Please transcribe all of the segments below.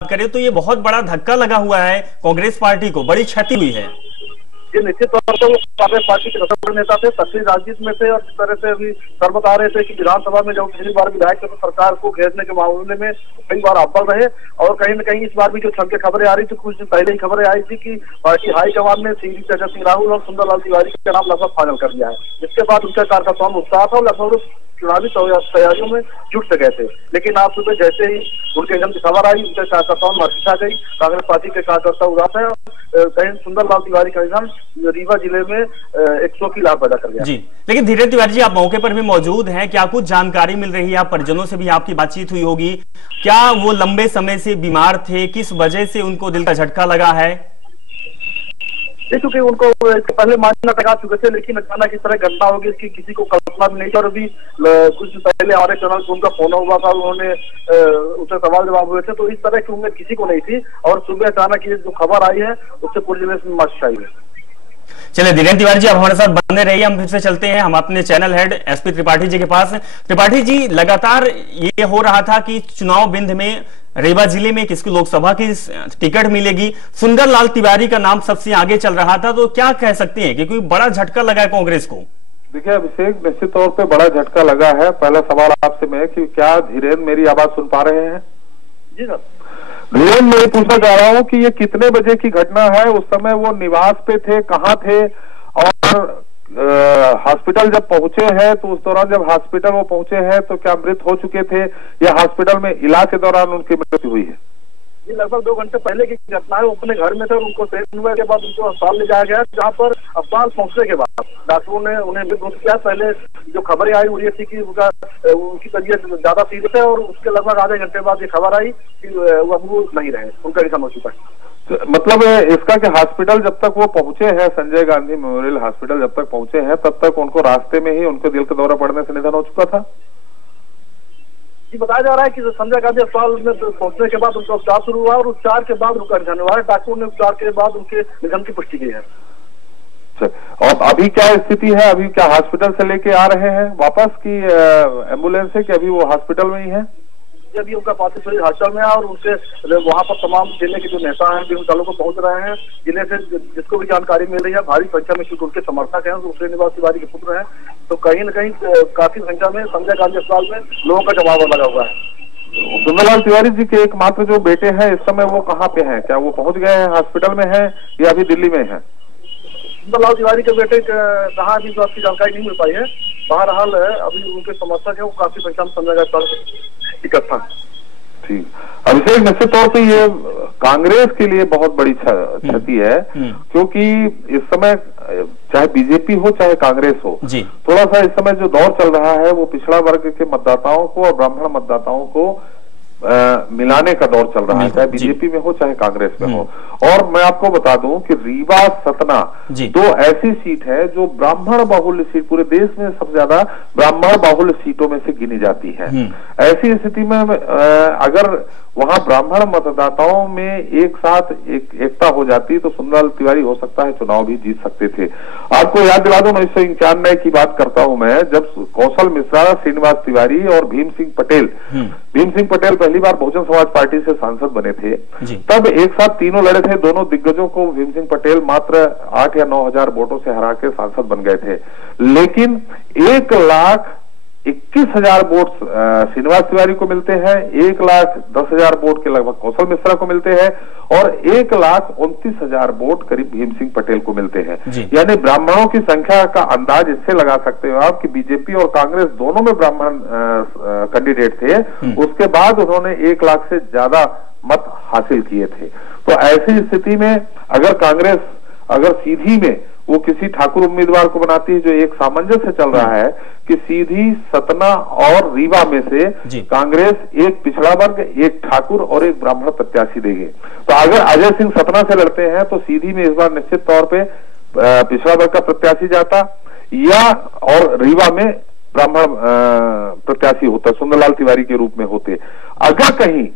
करें तो ये बहुत बड़ा धक्का लगा हुआ है, कांग्रेस पार्टी को बड़ी क्षति हुई है। ये निश्चित तौर पर वो कांग्रेस पार्टी के रसद नेता थे, सक्रिय राजनीति में थे और जिस तरह से अभी सर बता रहे थे कि विधानसभा में जब पिछली बार विधायक थे तो सरकार को घेरने के मामले में कई बार अव्वल रहे और कहीं न कहीं इस बार भी जो छल के खबरें आ रही थी, कुछ दिन पहले ही खबरें आई थी कि पार्टी हाईकमान ने श्री तेजस्वी सिंह राहुल और सुंदरलाल तिवारी के नाम लगभग फाइनल कर दिया है। इसके बाद उनके कार्यकर्ताओं में उत्साह था और लगभग चुनावी तैयारियों में जुट से गए थे, लेकिन आज सुबह जैसे ही उनके निधन की खबर आई, उनके कार्यकर्ताओं में हर्ष छा गई। कांग्रेस पार्टी के कार्यकर्ता उदास है। कहीं सुंदरलाल तिवारी का निधन रीवा जिले में एक शोक की लहर पैदा कर गया जी। लेकिन धीरेन्द्र तिवारी जी, आप मौके पर भी मौजूद हैं, क्या कुछ जानकारी मिल रही है? आप परिजनों से भी आपकी बातचीत हुई होगी, क्या वो लंबे समय से बीमार थे? किस वजह से उनको दिल का झटका लगा है? क्योंकि उनको पहले मानना लगा चुके थे, लेकिन अचानक इस तरह घटना होगी इसकी किसी को कल्पना भी नहीं थी। और अभी कुछ पहले हमारे चैनल पर उनका फोन हुआ था, उन्होंने उससे सवाल जवाब हुए थे, तो इस तरह की उम्मीद किसी को नहीं थी। और सुबह अचानक ये जो खबर आई है उससे पूरे जिले में मच आई है। चलिए धीरेन्द्र तिवारी जी, आप हमारे साथ बने रहिए। हम फिर से चलते हैं हम अपने channel head SP Tripathi ji के पास। त्रिपाठी जी, लगातार ये हो रहा था कि चुनाव बिंद में रीवा जिले में किसको लोकसभा की टिकट मिलेगी, सुंदरलाल तिवारी का नाम सबसे आगे चल रहा था, तो क्या कह सकते हैं कि कोई बड़ा झटका लगा है कांग्रेस को? देखिए अभिषेक, निश्चित तौर पे बड़ा झटका लगा है। पहला सवाल आपसे मैं कि क्या धीरेन्द्र मेरी आवाज सुन पा रहे हैं? जी सर। धीरेन्द्र, मैं पूछना चाह रहा हूँ कि ये कितने बजे की घटना है? उस समय वो निवास पे थे, कहाँ थे? और हॉस्पिटल जब पहुंचे हैं तो उस दौरान जब हॉस्पिटल वो पहुंचे हैं तो क्या मृत हो चुके थे या हॉस्पिटल में इलाज के दौरान उनकी मृत्यु हुई है? ये लगभग 2 घंटे पहले की घटना है। वो अपने घर में थे और उनको ट्रेन हुए के बाद उनको अस्पताल ले जाया गया, जहाँ पर अस्पताल पहुंचने के बाद डॉक्टरों ने उन्हें मृत किया। पहले जो खबरें आई वो ये थी कि उनकी तबीयत ज्यादा सीरियस है और उसके लगभग आधे घंटे बाद ये खबर आई कि वो नहीं रहे, उनका निधन हो चुका है। मतलब इसका कि हॉस्पिटल जब तक वो पहुंचे हैं, संजय गांधी मेमोरियल हॉस्पिटल जब तक पहुंचे हैं, तब तक उनको रास्ते में ही उनके दिल का दौरा पड़ने से निधन हो चुका था? जी, बताया जा रहा है कि संजय गांधी अस्पताल में पहुंचने के बाद उनका उपचार शुरू हुआ और उपचार के बाद उनका निधन हुआ है। डॉक्टरों ने उपचार के बाद उनके निधन की पुष्टि की है। और अभी क्या स्थिति है? अभी क्या हॉस्पिटल से लेके आ रहे हैं वापस की एम्बुलेंस से, कि अभी वो हॉस्पिटल में ही है? अभी उनका पार्थिव शरीर हॉस्पिटल में है और उनसे वहां पर तमाम जिले के जो नेता हैं विभिन्न दलों को पहुंच रहे हैं। जिले से जिसको भी जानकारी मिल रही है भारी संख्या में, क्योंकि उनके समर्थक हैं, श्रीनिवास तिवारी के पुत्र हैं, तो कहीं न कहीं काफी संख्या में संजय गांधी अस्पताल में लोगों का जमावड़ा लगा हुआ है। सुंदरलाल तिवारी जी के एकमात्र जो बेटे हैं इस समय वो कहाँ पे हैं? क्या वो पहुंच गए हैं, हॉस्पिटल में है या अभी दिल्ली में है? सुंदरलाल तिवारी के बेटे कहाँ अभी तो आपकी जानकारी नहीं मिल पाई है। बहरहाल अभी उनके समर्थक है वो काफी संख्या में संजय गांधी इकट्ठा। ठीक, अभिषेक, निश्चित तौर पे ये कांग्रेस के लिए बहुत बड़ी क्षति है, क्योंकि इस समय चाहे बीजेपी हो चाहे कांग्रेस हो, थोड़ा सा इस समय जो दौर चल रहा है वो पिछड़ा वर्ग के मतदाताओं को और ब्राह्मण मतदाताओं को मिलाने का दौर चल रहा है, चाहे बीजेपी में हो चाहे कांग्रेस में हो। और मैं आपको बता दूं कि रीवा सतना 2 ऐसी सीट है जो ब्राह्मण बाहुल्य सीट, पूरे देश में सबसे ज्यादा ब्राह्मण बाहुल्य सीटों में से गिनी जाती है। ऐसी स्थिति में अगर वहां ब्राह्मण मतदाताओं में एक साथ एकता हो जाती तो सुंदरलाल तिवारी हो सकता है चुनाव भी जीत सकते थे। आपको याद दिला दूं, 1991 की बात करता हूं मैं, जब कौशल मिश्रा, श्रीनिवास तिवारी और भीम सिंह पटेल पहली बार बहुजन समाज पार्टी से सांसद बने थे, तब एक साथ तीनों लड़े थे। दोनों दिग्गजों को भीम सिंह पटेल मात्र 8 या 9 हजार वोटों से हरा के सांसद बन गए थे। लेकिन 1,21,000 वोट श्रीनिवास तिवारी को मिलते हैं, 1,10,000 वोट के लगभग कौशल मिश्रा को मिलते हैं और 1,29,000 वोट करीब भीम सिंह पटेल को मिलते हैं। यानी ब्राह्मणों की संख्या का अंदाज इससे लगा सकते हो आप कि बीजेपी और कांग्रेस दोनों में ब्राह्मण कैंडिडेट थे। उसके बाद उन्होंने 1 लाख से ज्यादा मत हासिल किए थे। तो ऐसी स्थिति में अगर कांग्रेस सीधी में वो किसी ठाकुर उम्मीदवार को बनाती है, जो एक सामंजस्य चल रहा है कि सीधी सतना और रीवा में से कांग्रेस एक पिछड़ा वर्ग, एक ठाकुर और एक ब्राह्मण प्रत्याशी देगी। तो अगर अजय सिंह सतना से लड़ते हैं तो सीधी में इस बार निश्चित तौर पे पिछड़ा वर्ग का प्रत्याशी जाता, या और रीवा में ब्राह्मण प्रत्याशी होता, सुंदरलाल तिवारी के रूप में होते। अगर कहीं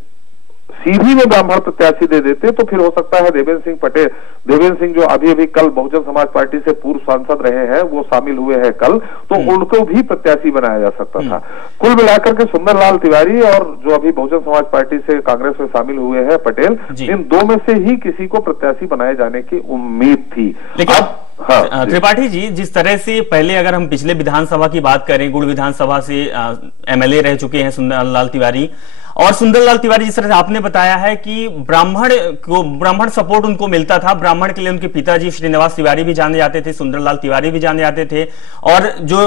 सीधी में ब्राह्मण प्रत्याशी दे देते तो फिर हो सकता है देवेंद्र सिंह पटेल, देवेंद्र सिंह जो अभी अभी कल बहुजन समाज पार्टी से पूर्व सांसद रहे हैं, वो शामिल हुए हैं कल, तो उनको भी प्रत्याशी बनाया जा सकता था। कुल मिलाकर के सुंदरलाल तिवारी और जो अभी बहुजन समाज पार्टी से कांग्रेस में शामिल हुए हैं पटेल, इन दो में से ही किसी को प्रत्याशी बनाए जाने की उम्मीद थी। लेकिन त्रिपाठी जी, जिस तरह से पहले अगर हम पिछले विधानसभा की बात करें, गुड़ विधानसभा से एमएलए रह चुके हैं सुंदरलाल तिवारी, और सुंदरलाल तिवारी जिस तरह से आपने बताया है कि ब्राह्मण सपोर्ट उनको मिलता था, ब्राह्मण के लिए उनके पिताजी श्रीनिवास तिवारी भी जाने जाते थे, सुंदरलाल तिवारी भी जाने जाते थे, और जो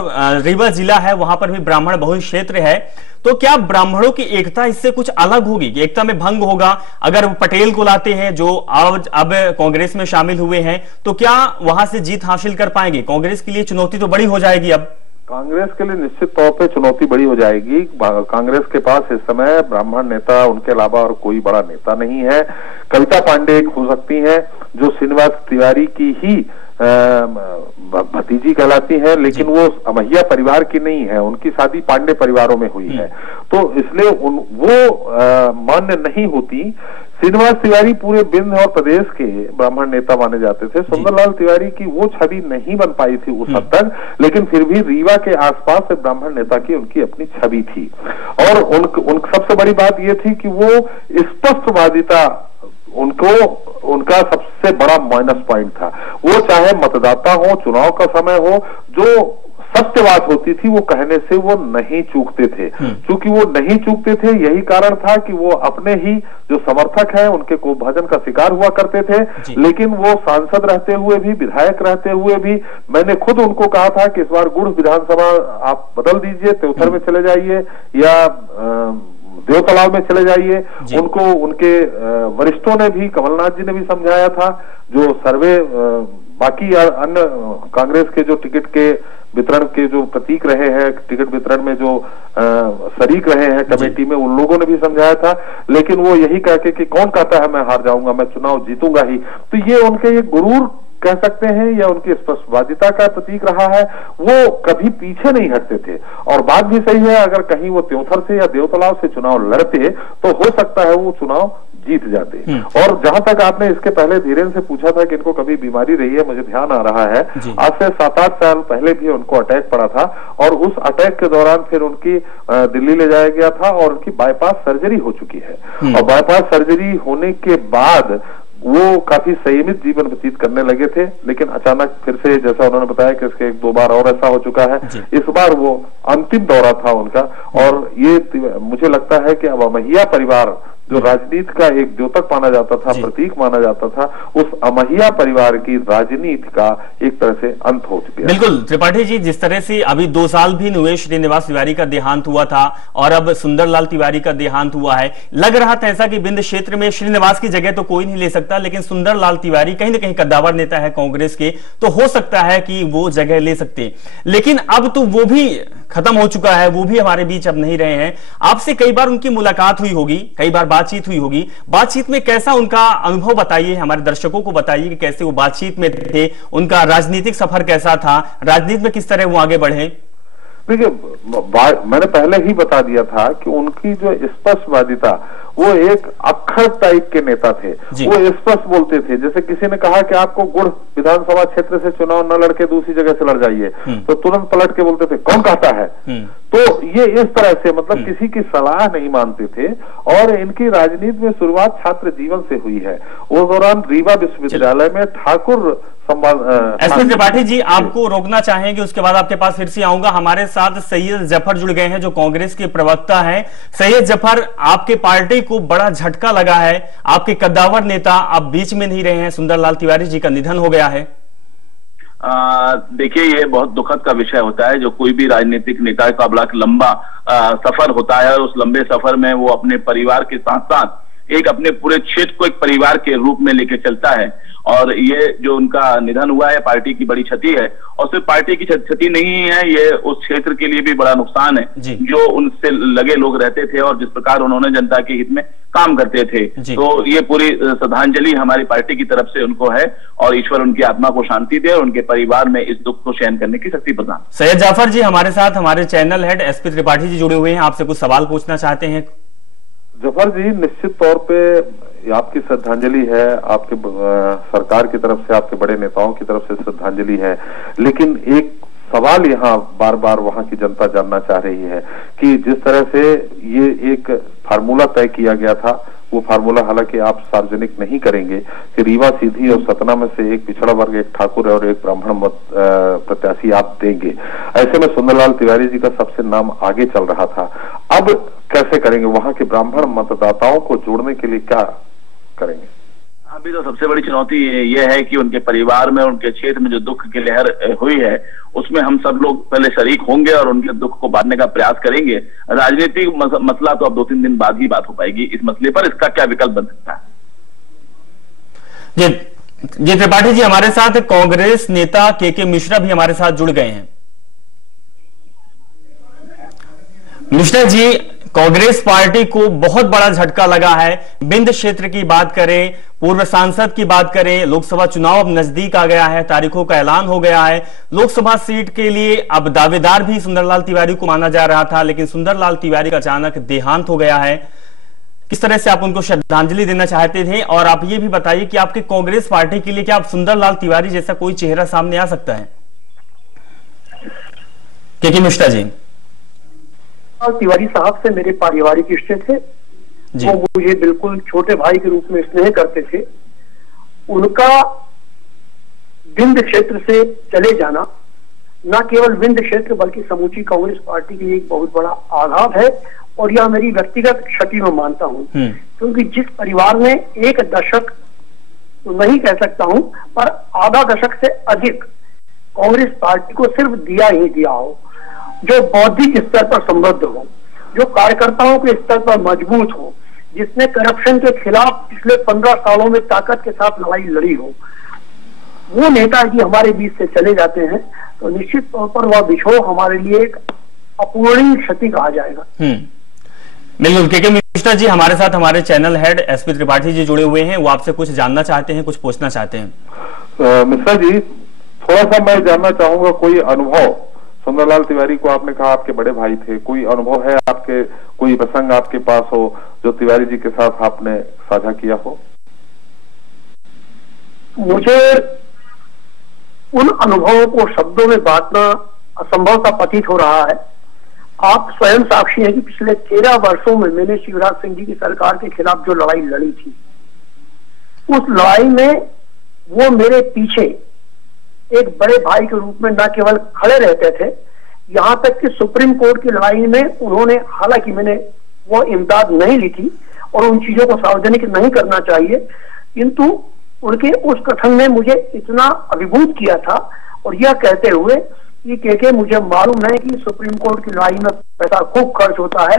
रीवा जिला है वहां पर भी ब्राह्मण बहुल क्षेत्र है, तो क्या ब्राह्मणों की एकता इससे कुछ अलग होगी? एकता में भंग होगा अगर पटेल को लाते हैं जो अब कांग्रेस में शामिल हुए हैं, तो क्या वहां से जीत हासिल कर पाएंगे? कांग्रेस के लिए चुनौती तो बड़ी हो जाएगी। अब कांग्रेस के लिए निश्चित तौर पे चुनौती बड़ी हो जाएगी। कांग्रेस के पास इस समय ब्राह्मण नेता उनके अलावा और कोई बड़ा नेता नहीं है। कविता पांडे एक हो सकती हैं जो श्रीनिवास तिवारी की ही भतीजी कहलाती है, लेकिन वो अमैया परिवार की नहीं है, उनकी शादी पांडे परिवारों में हुई है, तो इसलिए वो मान्य नहीं होती। श्रीनिवास तिवारी पूरे बिंद और प्रदेश के ब्राह्मण नेता माने जाते थे। सुंदरलाल तिवारी की वो छवि नहीं बन पाई थी उस हद तक, लेकिन फिर भी रीवा के आसपास से ब्राह्मण नेता की उनकी अपनी छवि थी। और उन सबसे बड़ी बात ये थी कि वो स्पष्टवादिता उनका सबसे बड़ा माइनस पॉइंट था। वो चाहे मतदाता हो, चुनाव का समय हो, जो सत्य बात होती थी वो कहने से वो नहीं चूकते थे। क्योंकि वो नहीं चूकते थे, यही कारण था कि वो अपने ही जो समर्थक हैं उनके कोपभाजन का शिकार हुआ करते थे। लेकिन वो सांसद रहते हुए भी, विधायक रहते हुए भी, मैंने खुद उनको कहा था कि इस बार गुड़ विधानसभा आप बदल दीजिए, त्योथर में चले जाइए या देवतालाब में चले जाइए। उनको उनके वरिष्ठों ने भी, कमलनाथ जी ने भी समझाया था। जो सर्वे बाकी अन्य कांग्रेस के जो टिकट के वितरण के जो प्रतीक रहे हैं, टिकट वितरण में जो शरीक रहे हैं कमेटी में, उन लोगों ने भी समझाया था। लेकिन वो यही कह के कि कौन कहता है मैं हार जाऊंगा, मैं चुनाव जीतूंगा ही, तो ये उनके ये गुरूर कह सकते हैं या उनकी स्पष्टवादिता का प्रतीक रहा है। वो कभी पीछे नहीं हटते थे। और बात भी सही है, अगर कहीं वो त्योथर से या देवतालाब से चुनाव लड़ते तो हो सकता है वो चुनाव जीत जाते। और जहां तक आपने इसके पहले धीरेन्द्र से पूछा था कि इनको कभी बीमारी रही है, मुझे ध्यान आ रहा है आज से 7-8 साल पहले भी उनको अटैक पड़ा था, और उस अटैक के दौरान फिर उनकी दिल्ली ले जाया गया था और उनकी बाईपास सर्जरी हो चुकी है। और बाईपास सर्जरी होने के बाद वो काफी संयमित जीवन व्यतीत करने लगे थे। लेकिन अचानक फिर से, जैसा उन्होंने बताया कि इसके 1-2 बार और ऐसा हो चुका है, इस बार वो अंतिम दौरा था उनका। और ये मुझे लगता है कि अब अमैया परिवार जो राजनीति का एक द्योतक माना जाता था, प्रतीक माना जाता था, उस अमैया परिवार की राजनीति का एक तरह से अंत हो चुका है। बिल्कुल त्रिपाठी जी, जिस तरह से अभी 2 साल भी हुए श्रीनिवास तिवारी का देहांत हुआ था और अब सुंदरलाल तिवारी का देहांत हुआ है, लग रहा था ऐसा कि बिंद क्षेत्र में श्रीनिवास की जगह तो कोई नहीं ले सकता, लेकिन सुंदरलाल तिवारी कहीं ना कहीं कद्दावर नेता है कांग्रेस के, तो हो सकता है कि वो जगह ले सकते। लेकिन अब तो वो भी खत्म हो चुका है, वो भी हमारे बीच अब नहीं रहे हैं। आपसे कई बार उनकी मुलाकात हुई होगी, कई बार बातचीत हुई होगी। बातचीत में कैसा उनका अनुभव बताइए, हमारे दर्शकों को बताइए कि कैसे वो बातचीत में थे, उनका राजनीतिक सफर कैसा था, राजनीति में किस तरह वो आगे बढ़े। देखिए, मैंने पहले ही बता दिया था कि उनकी जो स्पष्टवादिता, वो एक अक्खर टाइप के नेता थे। वो स्पष्ट बोलते थे। जैसे किसी ने कहा कि आपको गुड़ विधानसभा क्षेत्र से चुनाव न लड़के दूसरी जगह से लड़ जाइए, तो तुरंत पलट के बोलते थे कौन कहता है। तो ये इस तरह से, मतलब किसी की सलाह नहीं मानते थे। और इनकी राजनीति में शुरुआत छात्र जीवन से हुई है। उस दौरान रीवा विश्वविद्यालय में ठाकुर एसपी त्रिपाठी जी, आपको रोकना चाहेंगे, उसके बाद आपके पास फिर से आऊंगा। हमारे साथ सैयद जफर जुड़ गए हैं जो कांग्रेस के प्रवक्ता हैं। सैयद जफर, आपके पार्टी को बड़ा झटका लगा है, आपके कद्दावर नेता अब बीच में नहीं रहे हैं, सुंदरलाल तिवारी जी का निधन हो गया है। देखिए, ये बहुत दुखद का विषय होता है। जो कोई भी राजनीतिक नेता का बड़ा लंबा सफर होता है, और उस लंबे सफर में वो अपने परिवार के साथ साथ एक अपने पूरे क्षेत्र को एक परिवार के रूप में लेके चलता है। और ये जो उनका निधन हुआ है, पार्टी की बड़ी क्षति है। और सिर्फ पार्टी की क्षति नहीं है, ये उस क्षेत्र के लिए भी बड़ा नुकसान है जो उनसे लगे लोग रहते थे और जिस प्रकार उन्होंने जनता के हित में काम करते थे। तो ये पूरी श्रद्धांजलि हमारी पार्टी की तरफ से उनको है, और ईश्वर उनकी आत्मा को शांति दे और उनके परिवार में इस दुख को सहन करने की शक्ति प्रदान। सैयद जाफर जी हमारे साथ, हमारे channel head SP Tripathi ji जुड़े हुए हैं, आपसे कुछ सवाल पूछना चाहते हैं। जफर जी, निश्चित तौर पे आपकी श्रद्धांजलि है, आपके सरकार की तरफ से, आपके बड़े नेताओं की तरफ से श्रद्धांजलि है, लेकिन एक सवाल यहाँ बार बार वहां की जनता जानना चाह रही है कि जिस तरह से ये एक फार्मूला तय किया गया था, वो फार्मूला हालांकि आप सार्वजनिक नहीं करेंगे कि रीवा सीधी और सतना में से एक पिछड़ा वर्ग, एक ठाकुर और एक ब्राह्मण मत प्रत्याशी आप देंगे। ऐसे में सुंदरलाल तिवारी जी का सबसे नाम आगे चल रहा था। अब कैसे करेंगे? वहां के ब्राह्मण मतदाताओं को जोड़ने के लिए क्या करेंगे? अभी तो सबसे बड़ी चुनौती ये है कि उनके परिवार में, उनके क्षेत्र में जो दुख की लहर हुई है, उसमें हम सब लोग पहले शरीक होंगे और उनके दुख को बांटने का प्रयास करेंगे। राजनीतिक मसला तो अब 2-3 दिन बाद ही बात हो पाएगी इस मसले पर, इसका क्या विकल्प बन सकता है। जी त्रिपाठी जी, हमारे साथ कांग्रेस नेता के मिश्रा भी हमारे साथ जुड़ गए हैं। मिश्रा जी, कांग्रेस पार्टी को बहुत बड़ा झटका लगा है। बिंद क्षेत्र की बात करें, पूर्व सांसद की बात करें, लोकसभा चुनाव अब नजदीक आ गया है, तारीखों का ऐलान हो गया है। लोकसभा सीट के लिए अब दावेदार भी सुंदरलाल तिवारी को माना जा रहा था, लेकिन सुंदरलाल तिवारी का अचानक देहांत हो गया है। किस तरह से आप उनको श्रद्धांजलि देना चाहते थे? और आप ये भी बताइए कि आपके कांग्रेस पार्टी के लिए क्या आप सुंदरलाल तिवारी जैसा कोई चेहरा सामने आ सकता है? के मिश्रा जी। तिवारी साहब से मेरे पारिवारिक रिश्ते थे, वो मुझे बिल्कुल छोटे भाई के रूप में स्नेह करते थे। उनका विंध्य क्षेत्र से चले जाना न केवल विंध्य क्षेत्र बल्कि समूची कांग्रेस पार्टी के लिए एक बहुत बड़ा आघात है, और यह मेरी व्यक्तिगत क्षति में मानता हूं, क्योंकि जिस परिवार ने एक दशक तो नहीं कह सकता हूं पर आधा दशक से अधिक कांग्रेस पार्टी को सिर्फ दिया ही दिया हो, जो बौद्धिक स्तर पर समृद्ध हो, जो कार्यकर्ताओं के स्तर पर मजबूत हो, जिसने करप्शन के खिलाफ पिछले 15 सालों में ताकत के साथ लड़ाई लड़ी हो, वो नेता यदि हमारे बीच से चले जाते हैं तो निश्चित तौर पर वह बिछोह हमारे लिए एक अपूरणीय क्षति कहा जाएगा। बिल्कुल। के मिश्रा जी हमारे साथ हमारे channel head SP Tripathi ji जुड़े हुए हैं, वो आपसे कुछ जानना चाहते हैं, कुछ पूछना चाहते हैं। मिश्रा जी, थोड़ा सा मैं जानना चाहूंगा, कोई अनुभव, सुंदरलाल तिवारी को आपने कहा आपके बड़े भाई थे, कोई अनुभव है आपके, कोई प्रसंग आपके पास हो जो तिवारी जी के साथ आपने साझा किया हो? मुझे उन अनुभवों को शब्दों में बांटना असंभव सा प्रतीत हो रहा है। आप स्वयं साक्षी हैं कि पिछले 13 वर्षों में मैंने शिवराज सिंह जी की सरकार के खिलाफ जो लड़ाई लड़ी थी, उस लड़ाई में वो मेरे पीछे एक बड़े भाई के रूप में न केवल खड़े रहते थे, यहाँ तक कि सुप्रीम कोर्ट की लड़ाई में उन्होंने, हालांकि मैंने वो इमदाद नहीं ली थी और उन चीजों को सार्वजनिक नहीं करना चाहिए, किंतु उनके उस कथन ने मुझे इतना अभिभूत किया था, और यह कहते हुए कि के मुझे मालूम है कि सुप्रीम कोर्ट की लड़ाई में पैसा खूब खर्च होता है,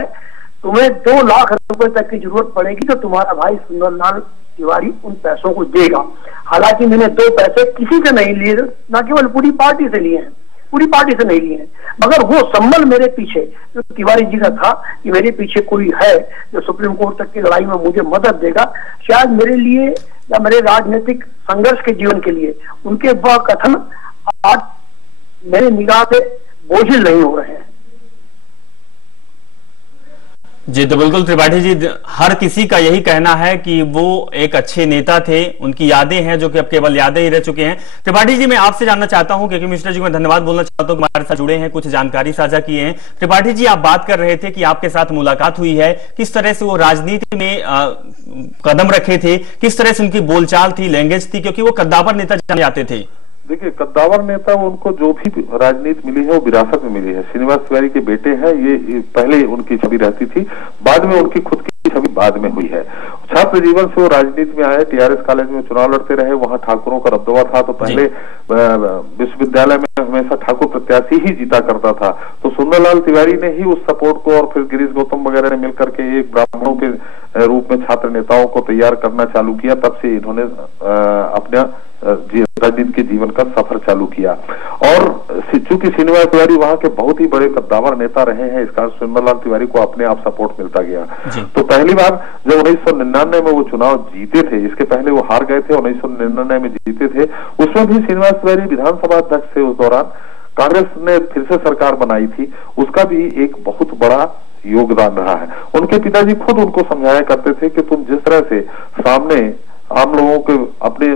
तुम्हें 2 लाख रुपए तक की जरूरत पड़ेगी तो तुम्हारा भाई सुंदरलाल तिवारी उन पैसों को देगा। हालांकि मैंने 2 पैसे किसी से नहीं लिए, न केवल पूरी पार्टी से लिए हैं, पूरी पार्टी से नहीं लिए हैं, मगर वो संबल मेरे पीछे जो तिवारी जी का था कि मेरे पीछे कोई है जो सुप्रीम कोर्ट तक की लड़ाई में मुझे मदद देगा, शायद मेरे लिए या मेरे राजनीतिक संघर्ष के जीवन के लिए उनके वह कथन आज मेरे निगाह पे बोझिल नहीं हो रहे हैं। जी तो बिल्कुल त्रिपाठी जी, हर किसी का यही कहना है कि वो एक अच्छे नेता थे, उनकी यादें हैं जो कि अब केवल यादें ही रह चुके हैं। त्रिपाठी जी, मैं आपसे जानना चाहता हूं, के मिश्रा जी को मैं धन्यवाद बोलना चाहता हूं, हमारे साथ जुड़े हैं, कुछ जानकारी साझा किए हैं। त्रिपाठी जी, आप बात कर रहे थे कि आपके साथ मुलाकात हुई है, किस तरह से वो राजनीति में कदम रखे थे, किस तरह से उनकी बोलचाल थी, लैंग्वेज थी, क्योंकि वो कद्दावर नेता जाने जाते थे। देखिए, कद्दावर नेता, उनको जो भी राजनीति मिली है वो विरासत में मिली है। श्रीनिवास तिवारी के बेटे हैं, ये पहले उनकी छवि रहती थी, बाद में उनकी खुद की छवि बाद में हुई है। छात्र जीवन से वो राजनीति में आए, टीआरएस कॉलेज में चुनाव लड़ते रहे, वहां ठाकुरों का रब्दवा था, तो पहले विश्वविद्यालय में हमेशा ठाकुर प्रत्याशी ही जीता करता था, तो सुंदरलाल तिवारी ने ही उस सपोर्ट को, और फिर गिरीश गौतम वगैरह ने मिलकर के एक ब्राह्मणों के रूप में छात्र नेताओं को तैयार करना चालू किया। तब से इन्होंने अपना राजनीति के जीवन का सफर चालू किया, और चूंकि श्रीनिवास तिवारी वहां के बहुत ही बड़े कद्दावर नेता रहे हैं, इस कारण सुंदरलाल तिवारी को अपने आप सपोर्ट मिलता गया। तो पहली बार जब 1999 में वो चुनाव जीते थे, इसके पहले वो हार गए थे, 1999 में जीते थे, उसमें भी श्रीनिवास तिवारी विधानसभा अध्यक्ष थे। उस दौरान कांग्रेस ने फिर से सरकार बनाई थी, उसका भी एक बहुत बड़ा योगदान रहा है। उनके पिताजी खुद उनको समझाया करते थे कि तुम जिस तरह से सामने आम लोगों के अपने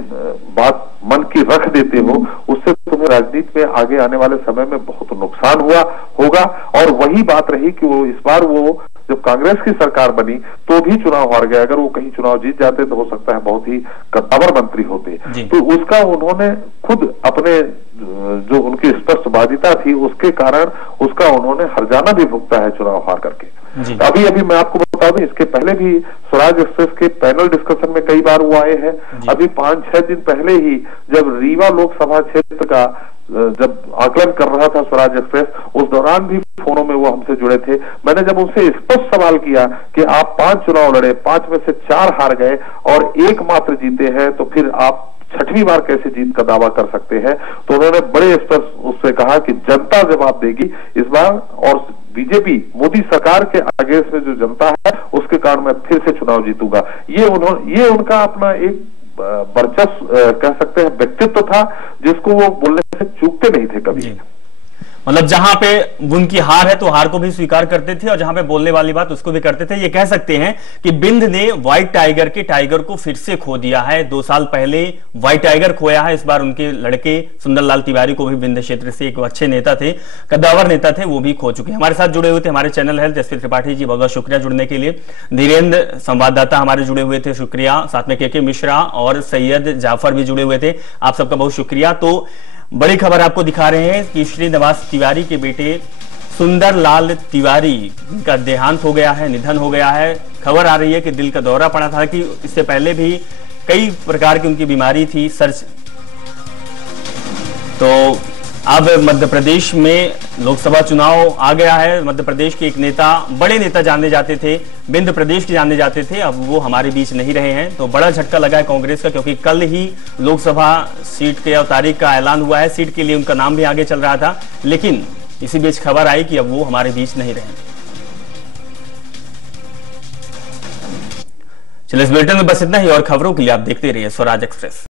बात मन की रख देते हो, उससे तुम्हें राजनीति में आगे आने वाले समय में बहुत नुकसान होगा। और वही बात रही कि वो इस बार वो जब कांग्रेस की सरकार बनी तो भी चुनाव हार गए। अगर वो कहीं चुनाव जीत जाते तो हो सकता है बहुत ही कद्दावर मंत्री होते। तो उसका उन्होंने खुद अपने जो उनकी स्पष्टवादिता थी उसके कारण उसका उन्होंने हर्जाना भी भुगता है चुनाव हार करके। अभी मैं आपको बता दूं, इसके पहले भी स्वराज एक्सप्रेस के पैनल डिस्कशन में कई बार वो आए हैं। अभी 5-6 दिन पहले ही जब रीवा लोकसभा क्षेत्र का जब आकलन कर रहा था स्वराज एक्सप्रेस, उस दौरान भी फोनों में वो हमसे जुड़े थे। मैंने जब उनसे स्पष्ट सवाल किया कि आप 5 चुनाव लड़े, 5 में से 4 हार गए और 1 मात्र जीते हैं, तो फिर आप 6वीं बार कैसे जीत का दावा कर सकते हैं? तो उन्होंने बड़े स्पष्ट उससे कहा कि जनता जवाब देगी इस बार, और बीजेपी मोदी सरकार के आगे से जो जनता है उसके कारण मैं फिर से चुनाव जीतूंगा। ये उनका अपना एक वर्चस्व कह सकते हैं व्यक्तित्व था, जिसको वो बोलने से चूकते नहीं थे कभी। मतलब जहां पे उनकी हार है तो हार को भी स्वीकार करते थे और जहां पे बोलने वाली बात उसको भी करते थे। ये कह सकते हैं कि बिंद ने व्हाइट टाइगर के टाइगर को फिर से खो दिया है। 2 साल पहले व्हाइट टाइगर खोया है, इस बार उनके लड़के सुंदरलाल तिवारी को भी बिंद क्षेत्र से एक अच्छे नेता थे, कद्दावर नेता थे, वो भी खो चुके हैं। हमारे साथ जुड़े हुए थे हमारे channel health SP Tripathi ji, बहुत बहुत शुक्रिया जुड़ने के लिए। धीरेन्द्र संवाददाता हमारे जुड़े हुए थे, शुक्रिया। साथ में के मिश्रा और सैयद जाफर भी जुड़े हुए थे, आप सबका बहुत शुक्रिया। तो बड़ी खबर आपको दिखा रहे हैं कि श्रीनिवास तिवारी के बेटे सुंदरलाल तिवारी का देहांत हो गया है, निधन हो गया है। खबर आ रही है कि दिल का दौरा पड़ा था, कि इससे पहले भी कई प्रकार की उनकी बीमारी थी, सर्च। तो अब मध्य प्रदेश में लोकसभा चुनाव आ गया है। मध्य प्रदेश के एक नेता, बड़े नेता जाने जाते थे, बिंद प्रदेश के जाने जाते थे, अब वो हमारे बीच नहीं रहे हैं। तो बड़ा झटका लगा है कांग्रेस का, क्योंकि कल ही लोकसभा सीट के तारीख का ऐलान हुआ है। सीट के लिए उनका नाम भी आगे चल रहा था, लेकिन इसी बीच खबर आई कि अब वो हमारे बीच नहीं रहे। चलिए, इस बुलेटिन में बस इतना ही, और खबरों के लिए आप देखते रहिए स्वराज एक्सप्रेस।